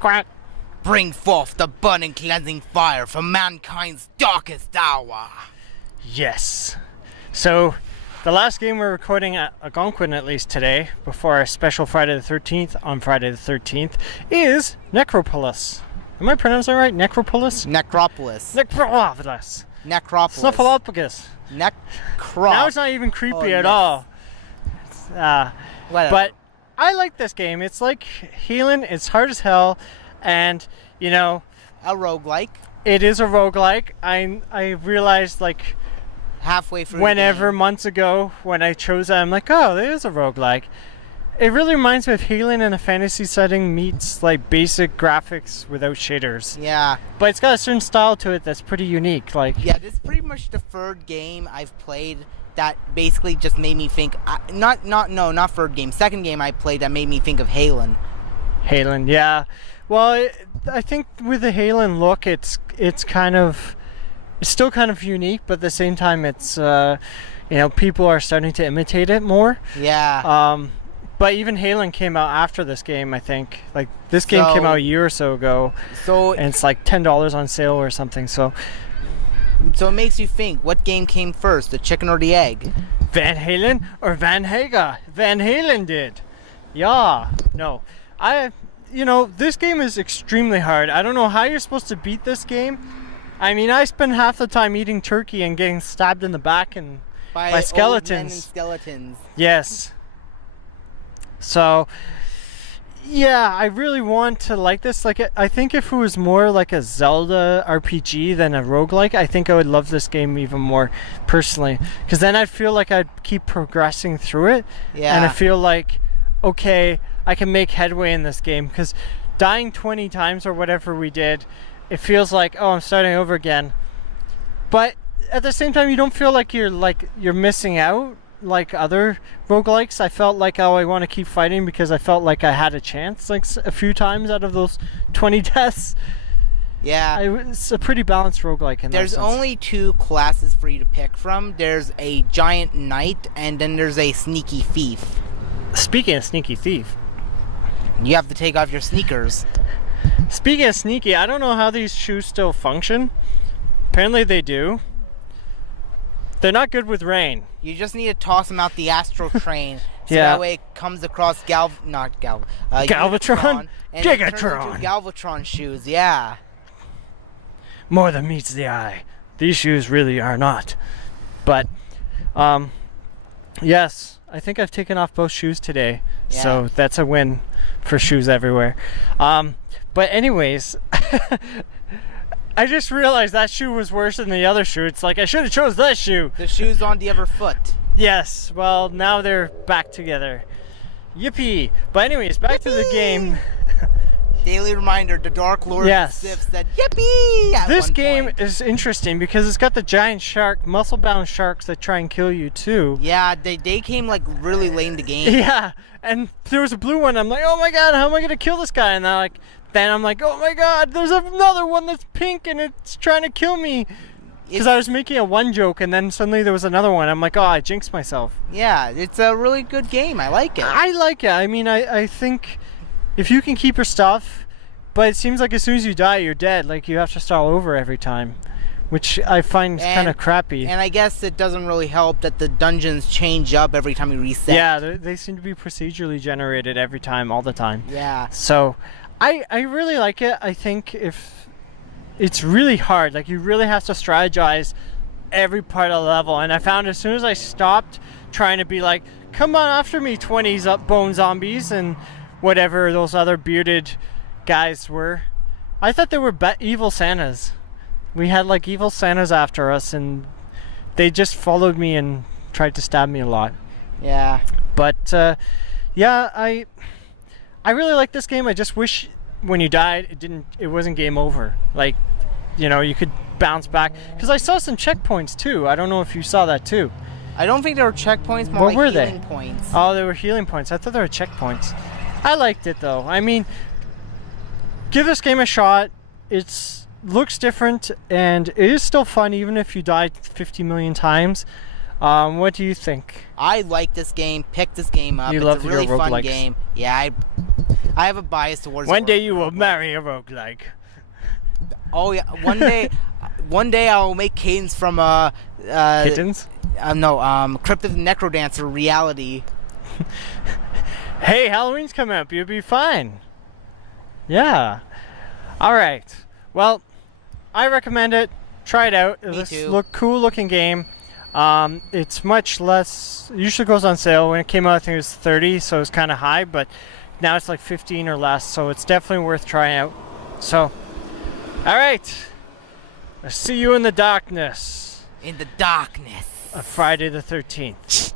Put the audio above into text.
Quack. Bring forth the burning cleansing fire from mankind's darkest hour. Yes. So, the last game we're recording at Algonquin, at least today, before our special Friday the 13th, on Friday the 13th, is Necropolis. Am I pronouncing it right? Necropolis? Necropolis. Necropolis. Necropolis. Snuffleupagus. Now it's not even creepy at all. But I like this game. It's like healing. It's hard as hell. And, you know... A roguelike. It is a roguelike. I realized, like... halfway through whenever months ago when I chose that, I'm like, oh, there is a roguelike. It really reminds me of healing in a fantasy setting meets like basic graphics without shaders. Yeah. But it's got a certain style to it that's pretty unique. Like, yeah, this is pretty much the third game I've played that basically just made me think. Not third game. Second game I played that made me think of Halen. Halen, yeah. Well, I think with the Halen look, it's kind of. It's still kind of unique, but at the same time, it's, people are starting to imitate it more. Yeah. But even Halen came out after this game, I think. Like, this game came out a year or so ago. And it's like $10 on sale or something, so it makes you think, what game came first, the chicken or the egg? Van Halen or Van Haga? Van Halen did. Yeah. No. This game is extremely hard. I don't know how you're supposed to beat this game. I mean, I spend half the time eating turkey and getting stabbed in the back and by skeletons. Old men and skeletons. Yes. So, yeah, I really want to like this. Like, I think if it was more like a Zelda RPG than a roguelike, I think I would love this game even more personally. Because then I'd feel like I'd keep progressing through it. Yeah. And I feel like, okay, I can make headway in this game. Because dying 20 times or whatever we did, it feels like, oh, I'm starting over again. But at the same time, you don't feel like you're missing out like other roguelikes. I felt like, oh, I want to keep fighting because I felt like I had a chance like a few times out of those 20 deaths. Yeah. It's a pretty balanced roguelike in that sense. There's only two classes for you to pick from. There's a giant knight and then there's a sneaky thief. Speaking of sneaky thief, you have to take off your sneakers. Speaking of sneaky, I don't know how these shoes still function. Apparently they do. They're not good with rain. You just need to toss them out the astral train. So that way it comes across Galvatron. And Gigatron. Galvatron shoes, yeah. More than meets the eye. These shoes really are not. But, yes, I think I've taken off both shoes today. Yeah. So that's a win for shoes everywhere. But anyways, I just realized that shoe was worse than the other shoe. It's like, I should have chose that shoe. The shoe's on the other foot. Yes, well, now they're back together. Yippee! But anyways, back to the game. Daily reminder, the Dark Lord of Sith said, yippee! This game is interesting because it's got the giant shark, muscle-bound sharks that try and kill you too. Yeah, they came like really late in the game. Yeah, and there was a blue one. I'm like, oh my god, how am I going to kill this guy? And then I'm like, oh my god, there's another one that's pink and it's trying to kill me. Because I was making a one joke and then suddenly there was another one. I'm like, oh, I jinxed myself. Yeah, it's a really good game. I like it. I like it. I mean, I think if you can keep your stuff, but it seems like as soon as you die, you're dead. Like, you have to start all over every time, which I find kind of crappy. And I guess it doesn't really help that the dungeons change up every time you reset. Yeah, they seem to be procedurally generated every time, all the time. Yeah. So I really like it. I think if it's really hard, like you really have to strategize every part of the level. And I found as soon as I stopped trying to be like, come on after me, 20 bone zombies and whatever those other bearded guys were. I thought they were evil Santas. We had like evil Santas after us and they just followed me and tried to stab me a lot. Yeah. But yeah, I really like this game. I just wish when you died it wasn't game over. Like, you could bounce back, because I saw some checkpoints too. I don't know if you saw that too. I don't think there were checkpoints, more what like were healing points. Oh, they were healing points. I thought they were checkpoints. I liked it though. I mean, give this game a shot. It looks different and it is still fun even if you died 50 million times. What do you think? I like this game. Pick this game up. It's a really fun game. Yeah, I have a bias towards. One day you will marry a roguelike. Oh yeah, one day I will make Cadence from Kittens? Cryptid Necrodancer reality. Hey, Halloween's coming up. You'll be fine. Yeah. All right. Well, I recommend it. Try it out. Me too. Cool looking game. It's much less. Usually goes on sale. When it came out, I think it was 30, so it's kind of high. But now it's like 15 or less, so it's definitely worth trying out. So, all right. I'll see you in the darkness. In the darkness. Of Friday the 13th.